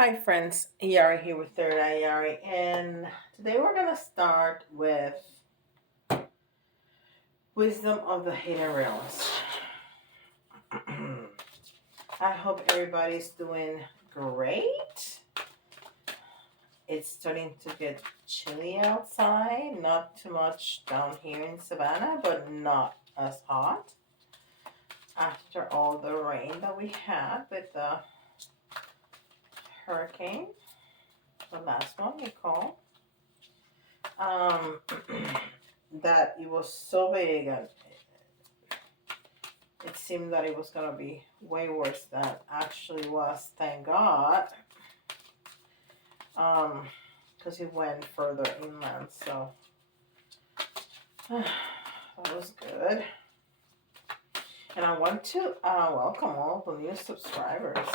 Hi friends, Yari here with Third Eye Yari, and today we're gonna start with Wisdom of the Hidden Realms. I hope everybody's doing great. It's starting to get chilly outside, not too much down here in Savannah, but not as hot after all the rain that we had with the hurricane, the last one we call. That it was so big and it seemed that it was gonna be way worse than actually was, thank God. Because it went further inland, so that was good. And I want to welcome all the new subscribers.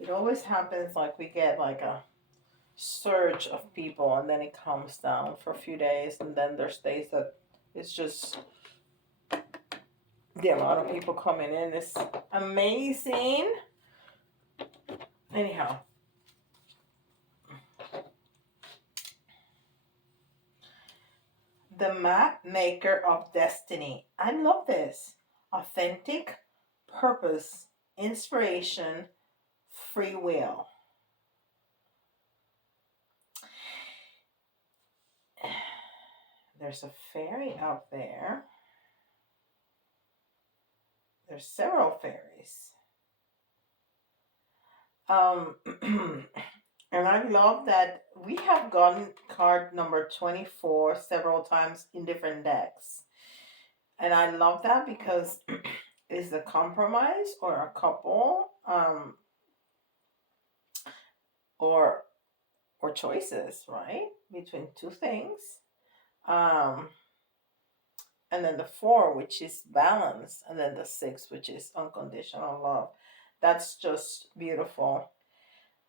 It always happens like we get like a surge of people and then it comes down for a few days, and then there's days that it's just the amount of people coming in is amazing. Anyhow, the map maker of destiny. I love this. Authentic purpose, inspiration, free will. There's a fairy out there. There's several fairies. And I love that we have gotten card number 24 several times in different decks. And I love that because it's a compromise or a couple or choices, right? Between two things. And then the 4, which is balance, and then the 6, which is unconditional love. That's just beautiful.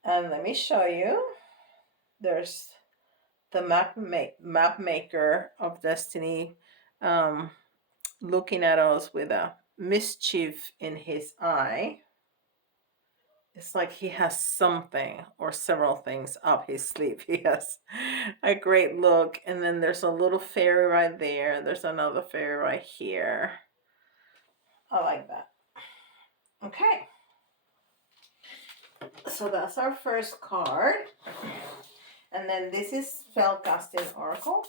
And let me show you. There's the map maker of destiny, looking at us with a mischief in his eye. It's like he has something or several things up his sleeve. He has a great look. And then there's a little fairy right there. There's another fairy right here. I like that. Okay. So that's our first card. And then this is Spellcasting Oracle.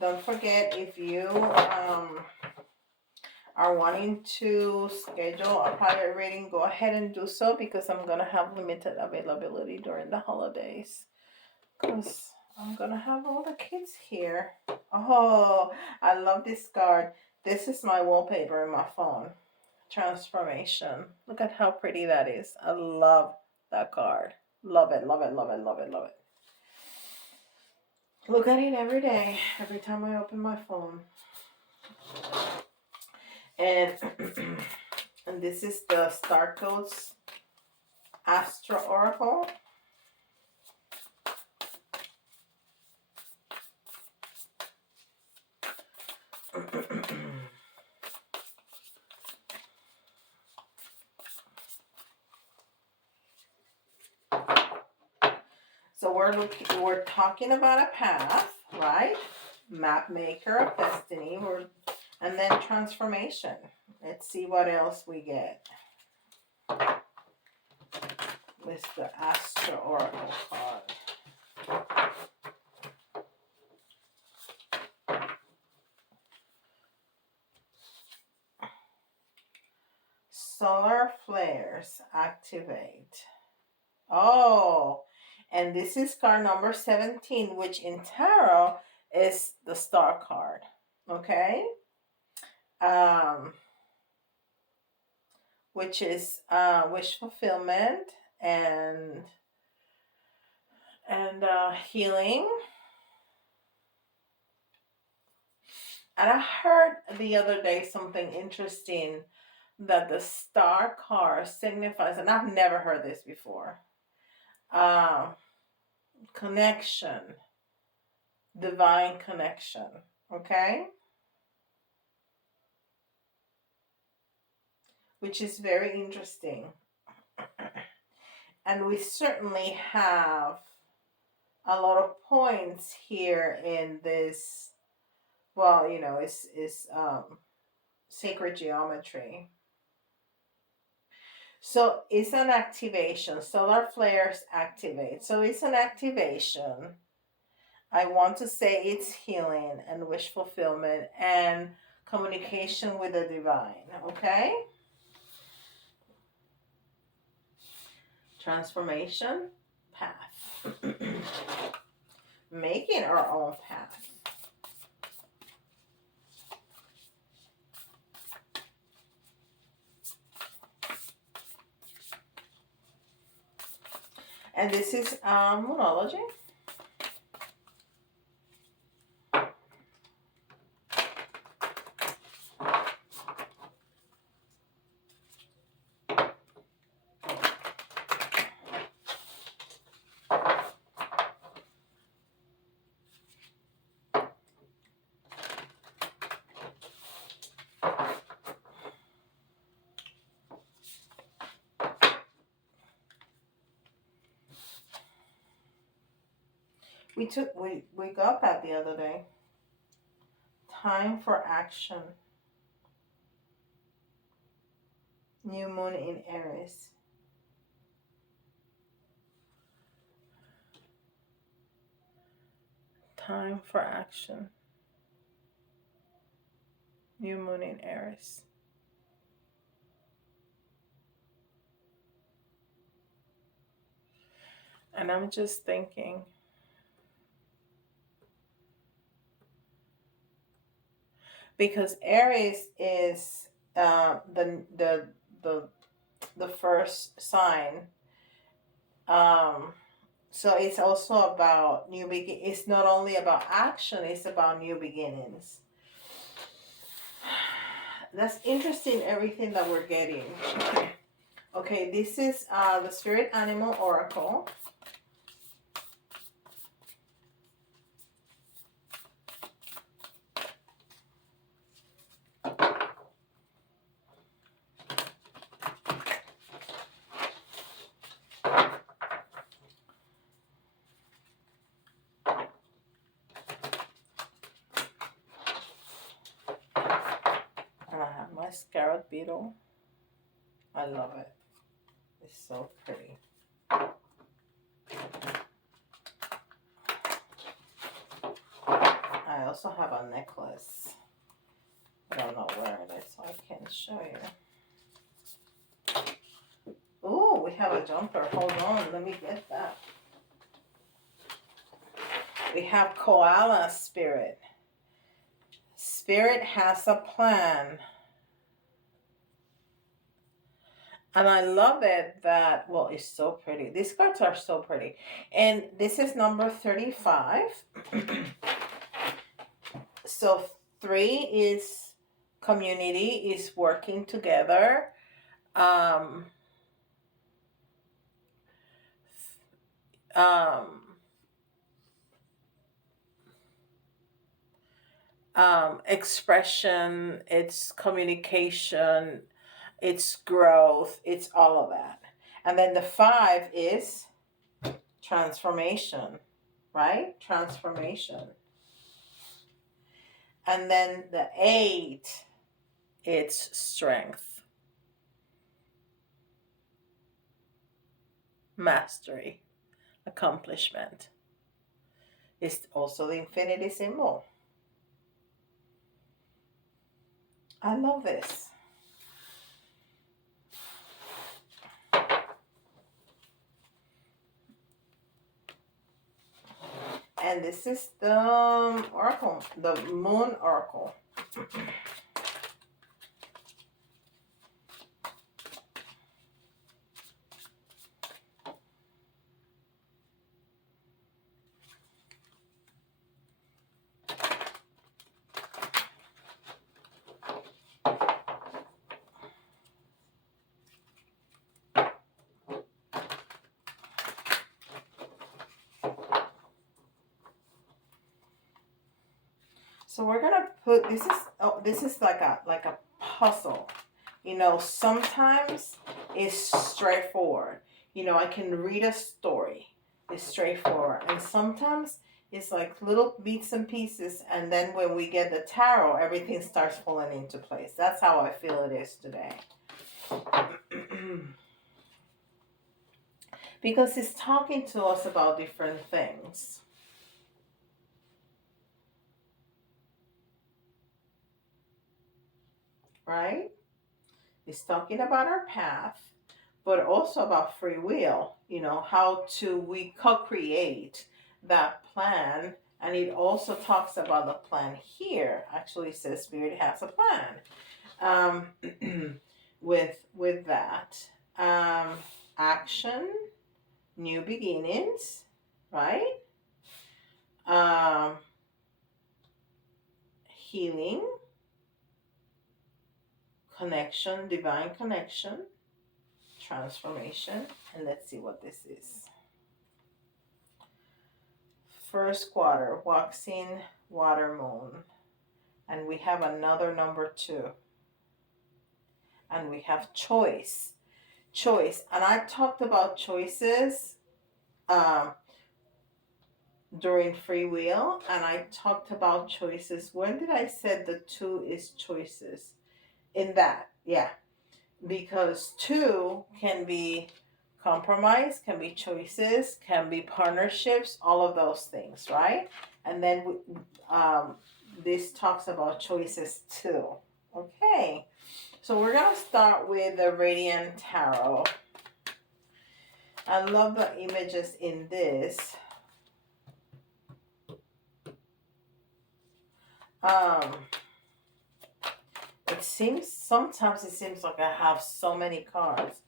Don't forget, if you are wanting to schedule a private reading, go ahead and do so, because I'm going to have limited availability during the holidays. Because I'm going to have all the kids here. Oh, I love this card. This is my wallpaper in my phone. Transformation. Look at how pretty that is. I love that card. Love it, love it, love it, love it, love it. Look at it every day, every time I open my phone. And and this is the Starcodes Astro Oracle. So we're talking about a path, right? Map maker of destiny, and then transformation. Let's see what else we get with the Astro Oracle card. Solar flares activate. Oh, and this is card number 17, which in tarot is the star card. Okay? Which is wish fulfillment and healing. And I heard the other day something interesting, that the star card signifies, and I've never heard this before, connection, divine connection. Okay, which is very interesting. And we certainly have a lot of points here in this. Well, you know, it's sacred geometry. So it's an activation. Solar flares activate. So it's an activation. I want to say it's healing and wish fulfillment and communication with the divine. Okay? Transformation path. Making our own path. And this is Moonology. We got that the other day. Time for action. New moon in Aries. Time for action. New moon in Aries. And I'm just thinking, because Aries is the first sign. So it's also about new begin. It's not only about action; it's about new beginnings. That's interesting. Everything that we're getting. Okay, this is the Spirit Animal Oracle. Scarlet beetle. I love it. It's so pretty. I also have a necklace. I don't know where it is, so I can't show you. Oh, we have a jumper. Hold on, let me get that. We have koala spirit. Spirit has a plan. And I love it that, well, it's so pretty. These cards are so pretty. And this is number 35. So 3 is community, is working together. Expression, it's communication, it's growth, it's all of that. And then the 5 is transformation, right? Transformation. And then the 8, it's strength, mastery, accomplishment. It's also the infinity symbol. I love this. And this is the oracle, the moon oracle. So we're gonna put this is this is like a puzzle. You know, sometimes it's straightforward. You know, I can read a story. It's straightforward. And sometimes it's like little bits and pieces, and then when we get the tarot, everything starts falling into place. That's how I feel it is today. Because it's talking to us about different things. Right? It's talking about our path, but also about free will. You know, how to we co-create that plan. And it also talks about the plan here. Actually, it says Spirit has a plan. With that, action, new beginnings, right? Um, Healing, connection, divine connection, transformation, and let's see what this is. First quarter, waxing water moon, and we have another number 2, and we have choice. And I talked about choices um, during free will, and I talked about choices. When did I say the 2 is choices? In that, yeah, because 2 can be compromise, can be choices, can be partnerships, all of those things, right? And then this talks about choices too. Okay, so we're gonna start with the Radiant Tarot. I love the images in this. Sometimes it seems like I have so many cards,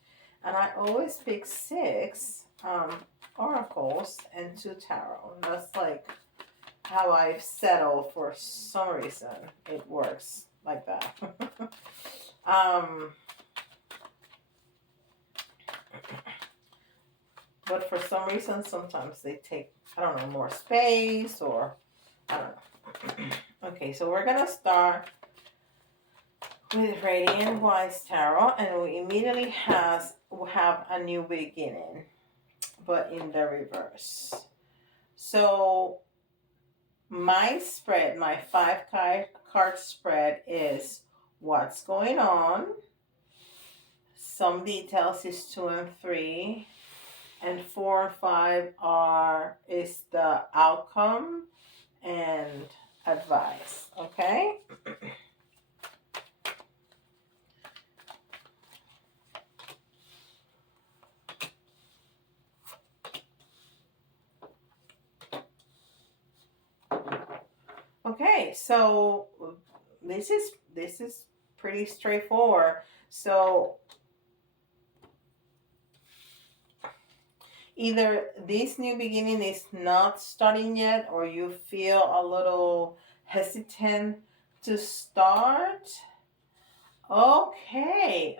and I always pick 6 oracles and 2 tarot. That's like how I've settled. For some reason it works like that. But for some reason sometimes they take, I don't know, more space, or I don't know. Okay, so we're gonna start with Radiant Wise Tarot, and we immediately have a new beginning, but in the reverse. So my spread, my 5-card spread, is what's going on. Some details is 2 and 3, and 4 and 5 is the outcome and advice. Okay. Okay, so this is pretty straightforward. So either this new beginning is not starting yet, or you feel a little hesitant to start. Okay,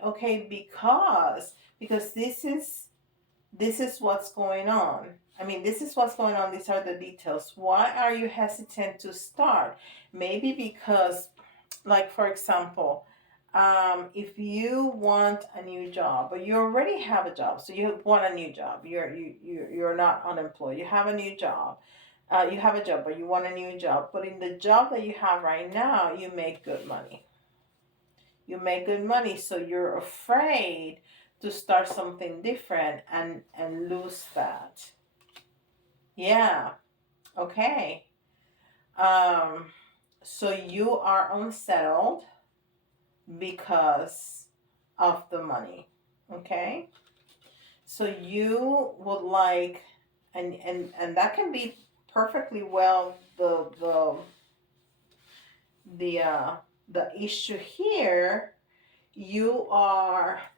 because this is what's going on. I mean, this is what's going on. These are the details. Why are you hesitant to start? Maybe because, like, for example, if you want a new job, but you already have a job, so you want a new job. You're not unemployed. You have a new job. You have a job, but you want a new job. But in the job that you have right now, you make good money. You make good money, so you're afraid to start something different and lose that. Yeah. Okay. So you are unsettled because of the money. Okay. So you would like, and that can be perfectly well the issue here.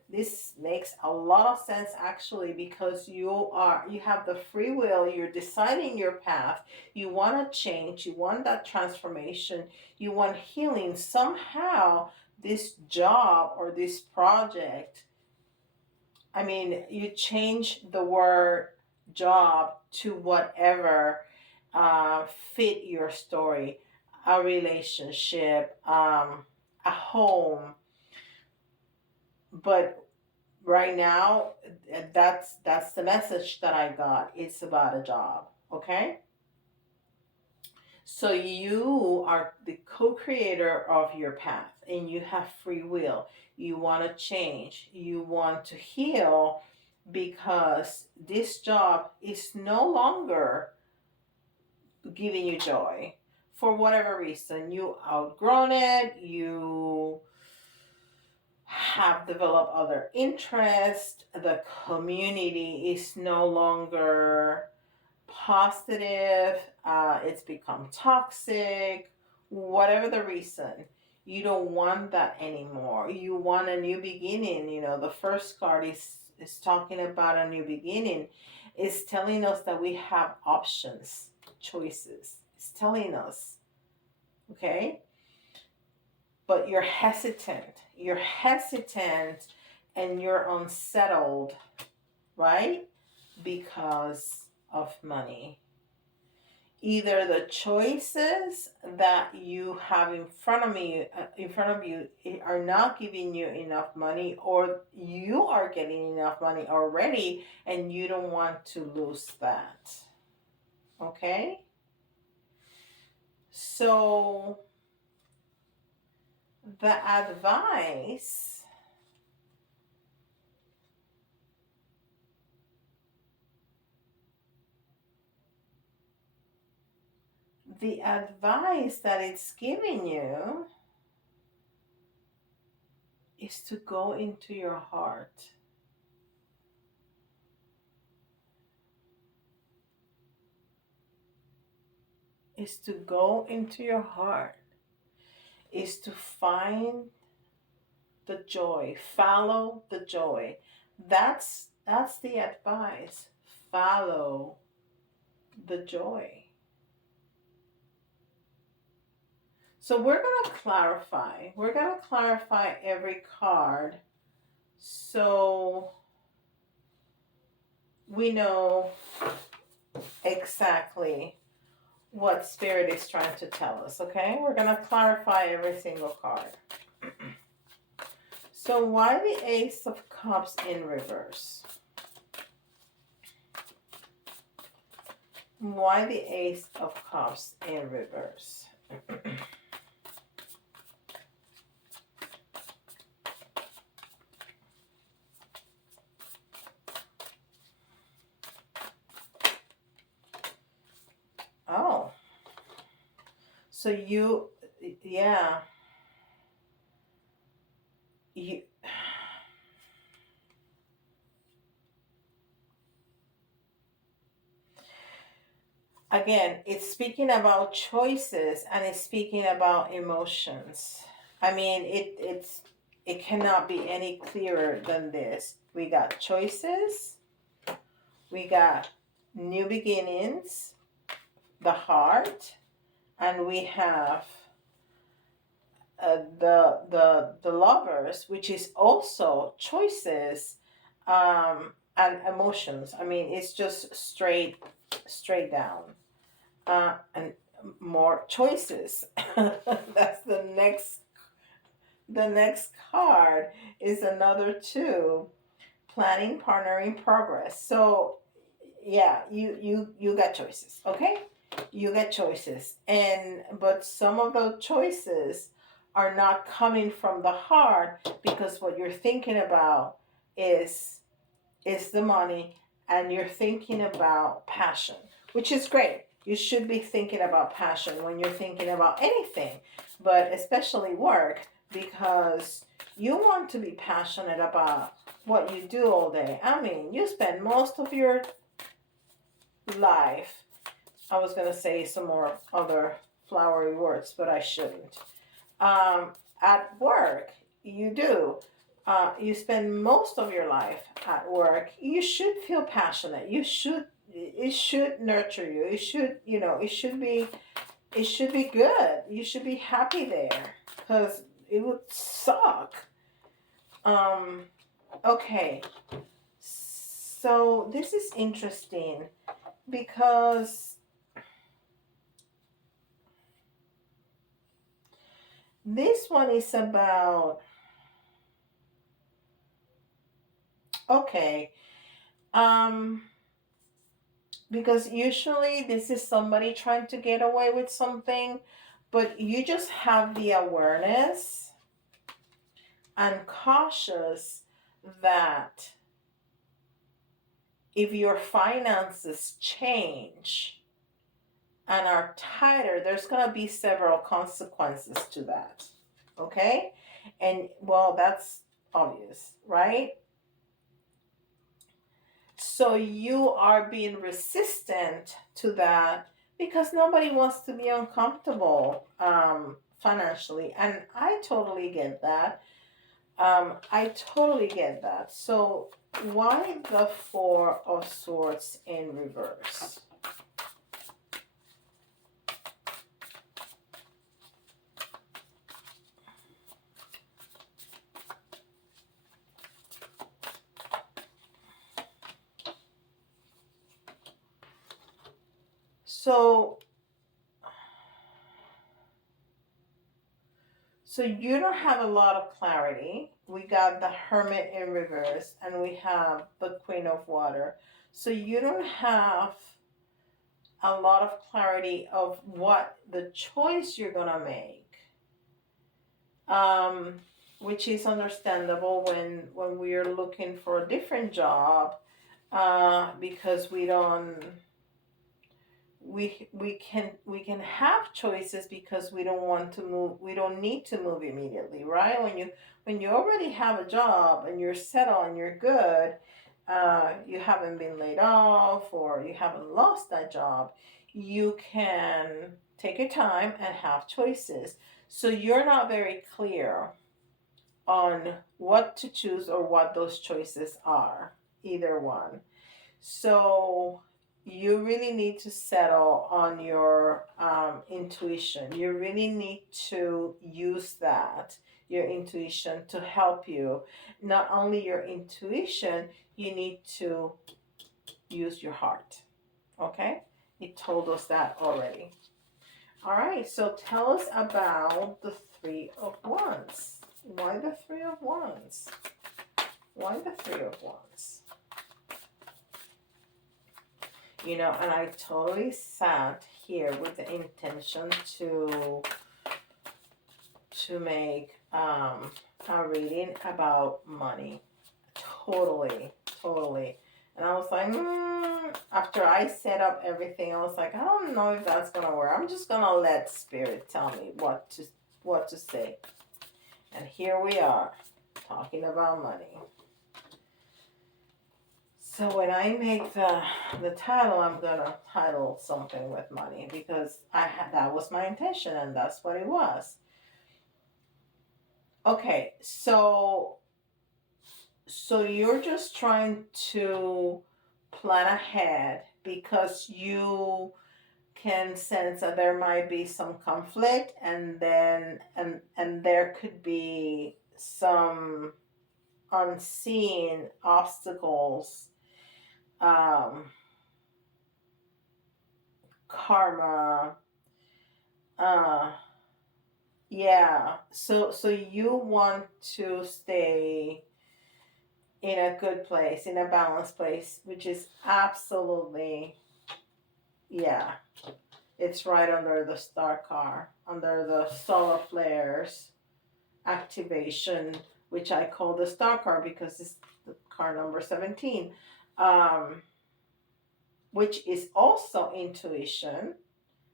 This makes a lot of sense actually, because you have the free will. You're deciding your path. You want to change. You want that transformation. You want healing. Somehow this job or this project, I mean, you change the word job to whatever fit your story. a relationship, a home. But right now, that's the message that I got. It's about a job, okay? So you are the co-creator of your path and you have free will. You want to change, you want to heal because this job is no longer giving you joy for whatever reason. You outgrown it, you have developed other interests, the community is no longer positive, it's become toxic, whatever the reason. You don't want that anymore. You want a new beginning. You know, the first card is talking about a new beginning. It's telling us that we have options, choices. It's telling us, okay? But you're hesitant. You're hesitant and you're unsettled, right? Because of money. Either the choices that you have in front of you are not giving you enough money, or you are getting enough money already and you don't want to lose that. Okay? So the advice, that it's giving you is to go into your heart. Is to go into your heart. Is to find the joy. Follow the joy. That's the advice. Follow the joy. So we're going to clarify. We're going to clarify every card so we know exactly what Spirit is trying to tell us, okay? We're going to clarify every single card. So why the Ace of Cups in reverse? Why the Ace of Cups in reverse? Oh. So you, yeah. You, again, it's speaking about choices and it's speaking about emotions. I mean, it cannot be any clearer than this. We got choices, we got new beginnings, the heart, and we have the lovers, which is also choices, and emotions. I mean, it's just straight down, and more choices. That's the next card is another two, planning, partnering, progress. So yeah, you got choices, okay? You get choices, but some of those choices are not coming from the heart because what you're thinking about is the money, and you're thinking about passion, which is great. You should be thinking about passion when you're thinking about anything, but especially work, because you want to be passionate about what you do all day. I mean, you spend most of your life, I was going to say some more other flowery words, but I shouldn't. At work, you do. You spend most of your life at work. You should feel passionate. It should nurture you. It should, it should be good. You should be happy there, because it would suck. Okay. So this is interesting because This one is about, okay, um, because usually this is somebody trying to get away with something, but you just have the awareness and cautious that if your finances change and are tighter, there's going to be several consequences to that. Okay? And well, that's obvious, right? So you are being resistant to that because nobody wants to be uncomfortable financially. And I totally get that. I totally get that. So why the Four of Swords in reverse? So you don't have a lot of clarity. We got the Hermit in reverse and we have the Queen of Water. So you don't have a lot of clarity of what the choice you're going to make. Um, which is understandable when we are looking for a different job, because we can have choices because we don't want to move, we don't need to move immediately, right? When you already have a job and you're settled and you're good, you haven't been laid off or you haven't lost that job, you can take your time and have choices. So you're not very clear on what to choose or what those choices are, either one. So you really need to settle on your intuition. You really need to use that, your intuition, to help you. Not only your intuition, you need to use your heart. Okay? It told us that already. All right, so tell us about the Three of Wands. Why the Three of Wands? Why the Three of Wands? You know, and I totally sat here with the intention to make a reading about money. Totally. And I was like, after I set up everything, I was like, I don't know if that's gonna work. I'm just gonna let Spirit tell me what to say. And here we are, talking about money. So when I make the title, I'm gonna title something with money because that was my intention and that's what it was. Okay, so you're just trying to plan ahead because you can sense that there might be some conflict, and then and there could be some unseen obstacles, um, karma, uh, yeah. So you want to stay in a good place, in a balanced place, which is absolutely, yeah. It's right under the star car, under the solar flares activation, which I call the star car because it's the car number 17, which is also intuition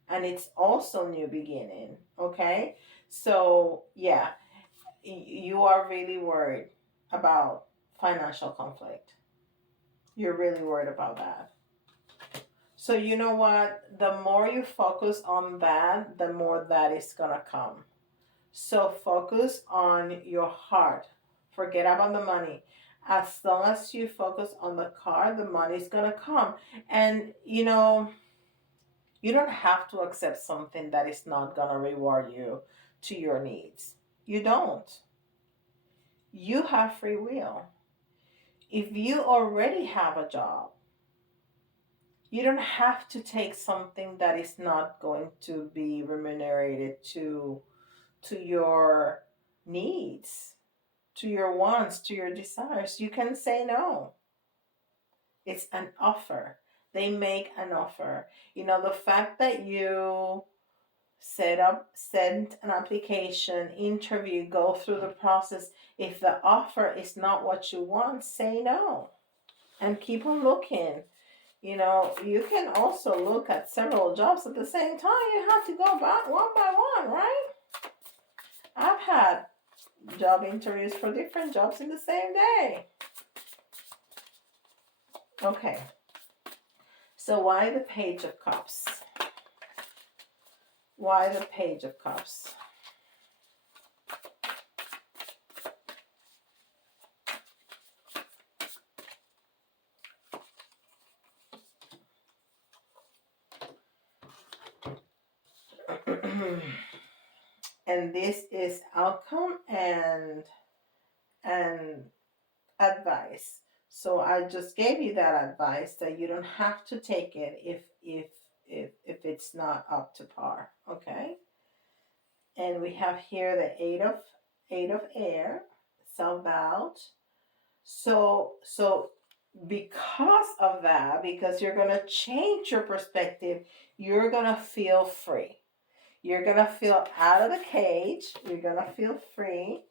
and it's also new beginning. Okay, so yeah, you are really worried about financial conflict. You're really worried about that. So you know what? The more you focus on that, the more that is gonna come. So focus on your heart. Forget about the money. As long as you focus on the car, the money's gonna come. And you know, you don't have to accept something that is not gonna reward you to your needs. You don't. You have free will. If you already have a job, you don't have to take something that is not going to be remunerated to your needs, to your wants, to your desires. You can say no. It's an offer. They make an offer. You know, the fact that you send an application, interview, go through the process. If the offer is not what you want, say no and keep on looking. You know, you can also look at several jobs at the same time. You have to go back one by one, right? I've had job interviews for different jobs in the same day. Okay. So why the Page of Cups? Why the Page of Cups? And this is outcome and advice. So I just gave you that advice that you don't have to take it if it's not up to par. Okay. And we have here the eight of air, self-doubt. So because of that, because you're gonna change your perspective, you're gonna feel free. You're gonna feel out of the cage. You're gonna feel free.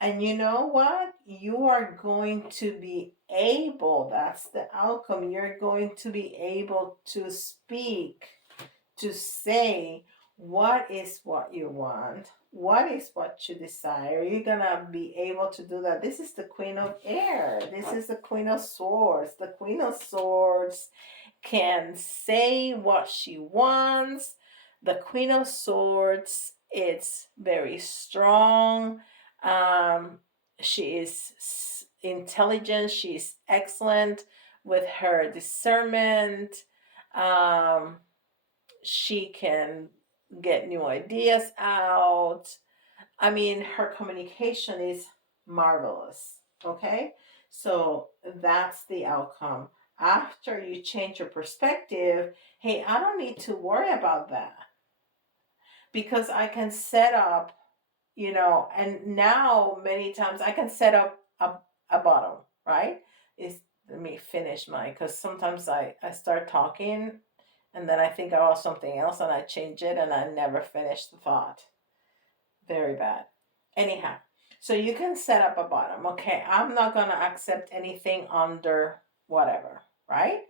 And you know what? You are going to be able, that's the outcome. You're going to be able to speak, to say what is what you want, what is what you desire. You're going to be able to do that. This is the Queen of Air. This is the Queen of Swords. The Queen of Swords can say what she wants. The Queen of Swords, it's very strong. She is intelligent. She is excellent with her discernment. She can get new ideas out. I mean, her communication is marvelous. Okay, so that's the outcome. After you change your perspective, hey, I don't need to worry about that because I can set up, you know, and now many times I can set up a bottom, right? Is Let me finish mine because sometimes I start talking and then I think about something else and I change it and I never finish the thought. Very bad. Anyhow, so you can set up a bottom. Okay, I'm not going to accept anything under whatever, right?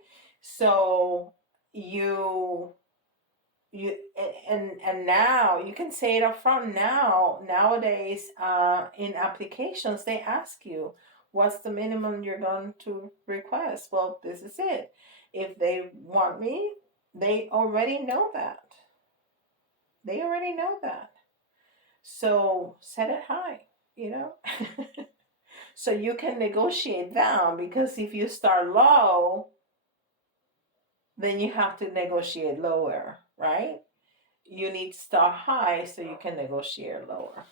So you and now you can say it up front. Nowadays in applications they ask you what's the minimum you're going to request. Well, this is it. If they want me, they already know that. So set it high, you know. So you can negotiate down, because if you start low, then you have to negotiate lower, right? You need to start high so you can negotiate lower.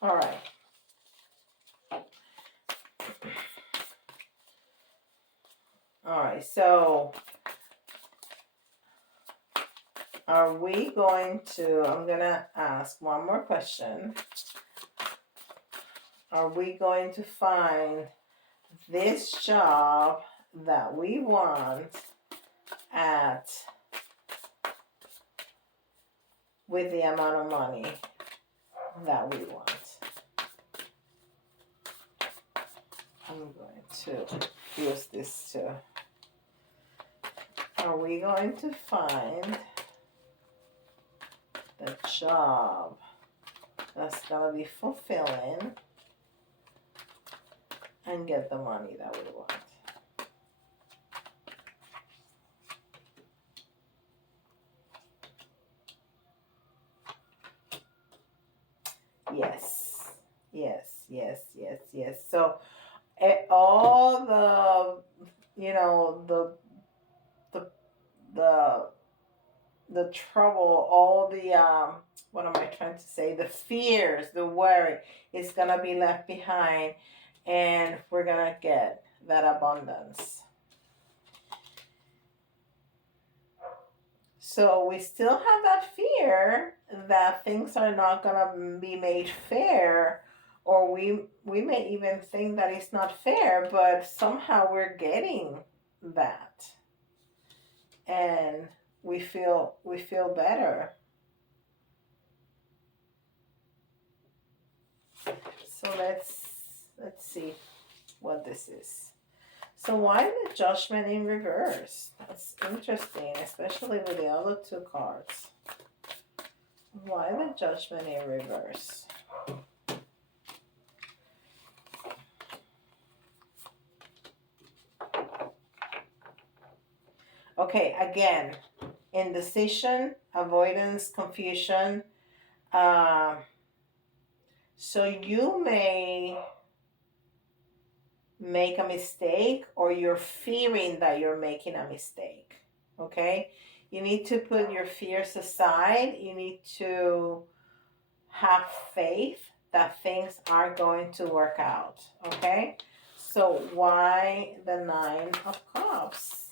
All right. All right, so are we going to, I'm going to ask one more question. Are we going to find this job that we want with the amount of money that we want? I'm going to use this too. Are we going to find the job that's going to be fulfilling and get the money that we want? Yes. So all the, you know, the trouble, all the what am I trying to say? The fears, the worry is gonna be left behind, and we're gonna get that abundance. So we still have that fear that things are not gonna be made fair, or we may even think that it's not fair, but somehow we're getting that, and we feel better. So let's see what this is. So why the Judgment in reverse? That's interesting, especially with the other two cards. Why the Judgment in reverse? Okay, again, indecision, avoidance, confusion. So you may make a mistake, or you're fearing that you're making a mistake. Okay? You need to put your fears aside. You need to have faith that things are going to work out. Okay? So why the Nine of Cups?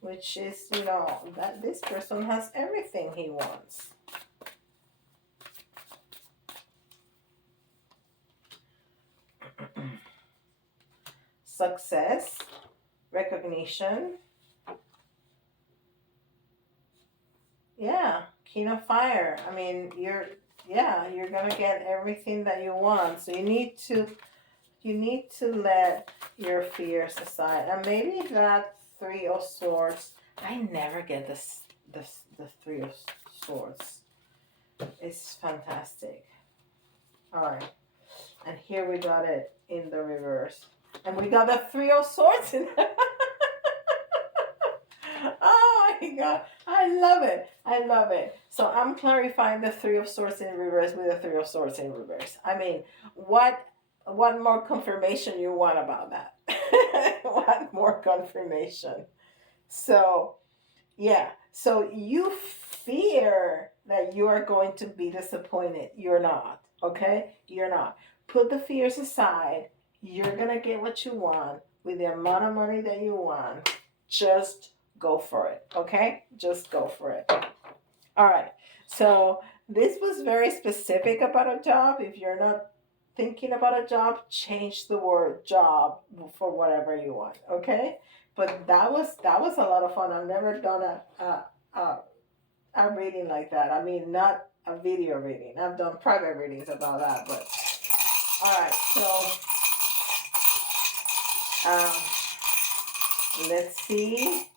Which is, that this person has everything he wants. Success, recognition. Yeah, King of Fire. I mean, you're gonna get everything that you want. So you need to let your fears aside. And maybe that Three of Swords. I never get the Three of Swords. It's fantastic. All right, and here we got it in the reverse, and we got the Three of Swords in. Oh my God, I love it. I love it. So I'm clarifying the Three of Swords in reverse with the Three of Swords in reverse. I mean, what more confirmation you want about that? What more confirmation? So, yeah. So you fear that you are going to be disappointed. You're not. Okay? You're not. Put the fears aside. You're going to get what you want with the amount of money that you want. Just go for it. Okay? Just go for it. All right. So this was very specific about a job. If you're not thinking about a job, change the word job for whatever you want. Okay? But that was a lot of fun. I've never done a reading like that. I mean, not a video reading. I've done private readings about that. But all right. So let's see.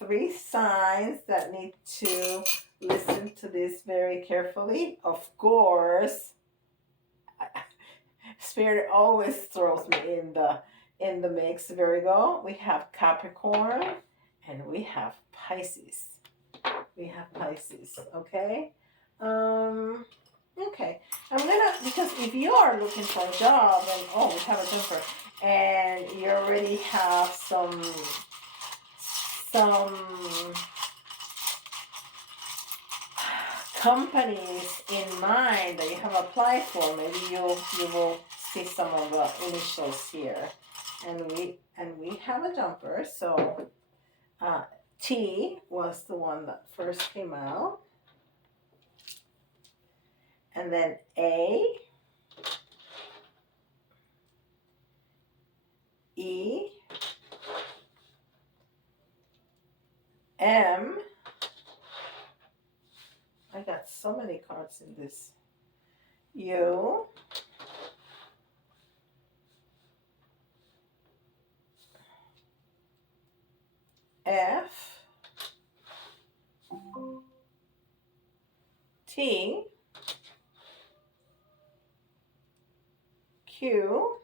3 signs that need to listen to this very carefully. Of course, Spirit always throws me in the mix. Virgo, we have Capricorn, and we have Pisces. Okay? Okay. Because if you are looking for a job, and we have a jumper, and you already have some companies in mind that you have applied for, maybe you will see some of the initials here. And we have a jumper. So T was the one that first came out, and then A, E, M. I got so many cards in this. U, F, T, Q,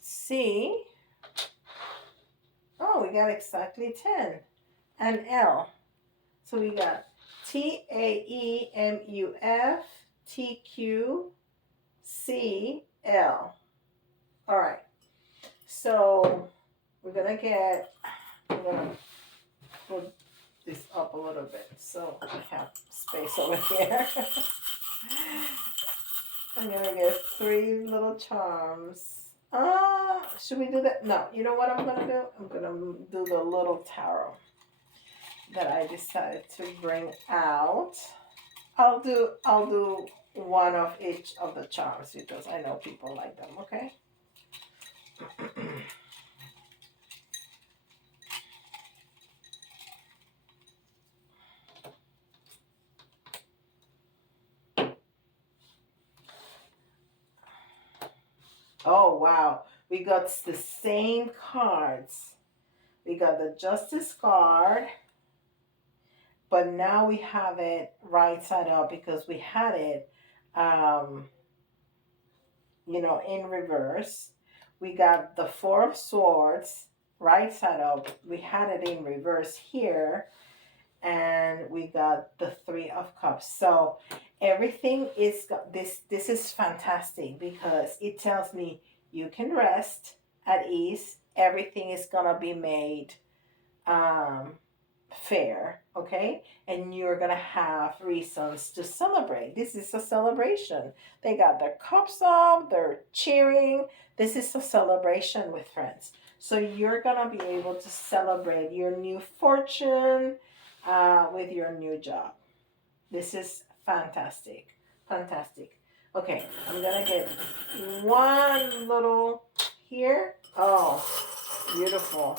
C. Oh, we got exactly 10. And L. So we got TAEMUF, TQCL. All right. So we're gonna put this up a little bit so I have space over here. I'm gonna get 3 little charms. Should we do that? No. You know what I'm gonna do? I'm gonna do the little tarot. that I decided to bring out. I'll do one of each of the charms because I know people like them, okay? Oh wow, we got the same cards. We got the Justice card, but now we have it right side up because we had it um, in reverse. We got the Four of Swords right side up. We had it in reverse here, and we got the Three of Cups. So everything is this is fantastic because it tells me you can rest at ease. Everything is gonna be made um, fair, okay? And you're gonna have reasons to celebrate. This is a celebration. They got their cups up, they're cheering. This is a celebration with friends. So you're gonna be able to celebrate your new fortune with your new job. This is fantastic. Fantastic. Okay, I'm gonna get one little here. Oh, beautiful.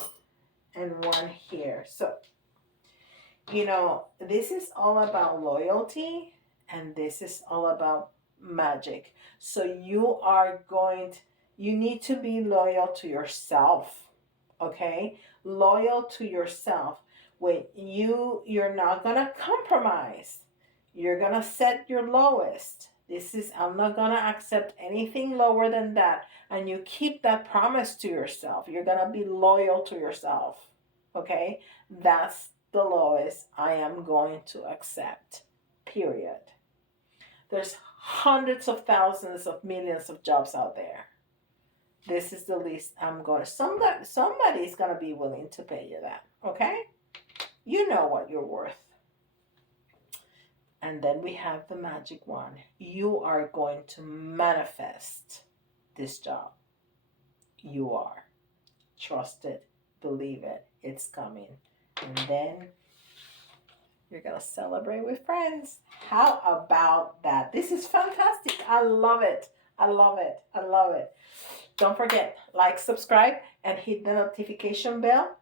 And one here. So this is all about loyalty and this is all about magic. So you need to be loyal to yourself, okay? Loyal to yourself. When you're not gonna compromise. You're gonna set your lowest. I'm not gonna accept anything lower than that. And you keep that promise to yourself. You're gonna be loyal to yourself, okay? That's the lowest I am going to accept, period. There's hundreds of thousands of millions of jobs out there. This is the least I'm going to. Somebody's going to be willing to pay you that, okay? You know what you're worth. And then we have the magic one. You are going to manifest this job. You are. Trust it. Believe it. It's coming. And then you're going to celebrate with friends. How about that? This is fantastic. I love it. I love it. I love it. Don't forget, like, subscribe, and hit the notification bell.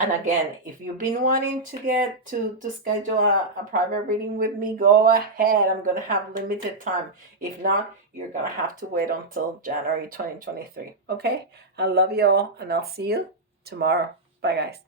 And again, if you've been wanting to get to schedule a private reading with me, go ahead. I'm going to have limited time. If not, you're going to have to wait until January 2023. Okay? I love you all, and I'll see you tomorrow. Bye, guys.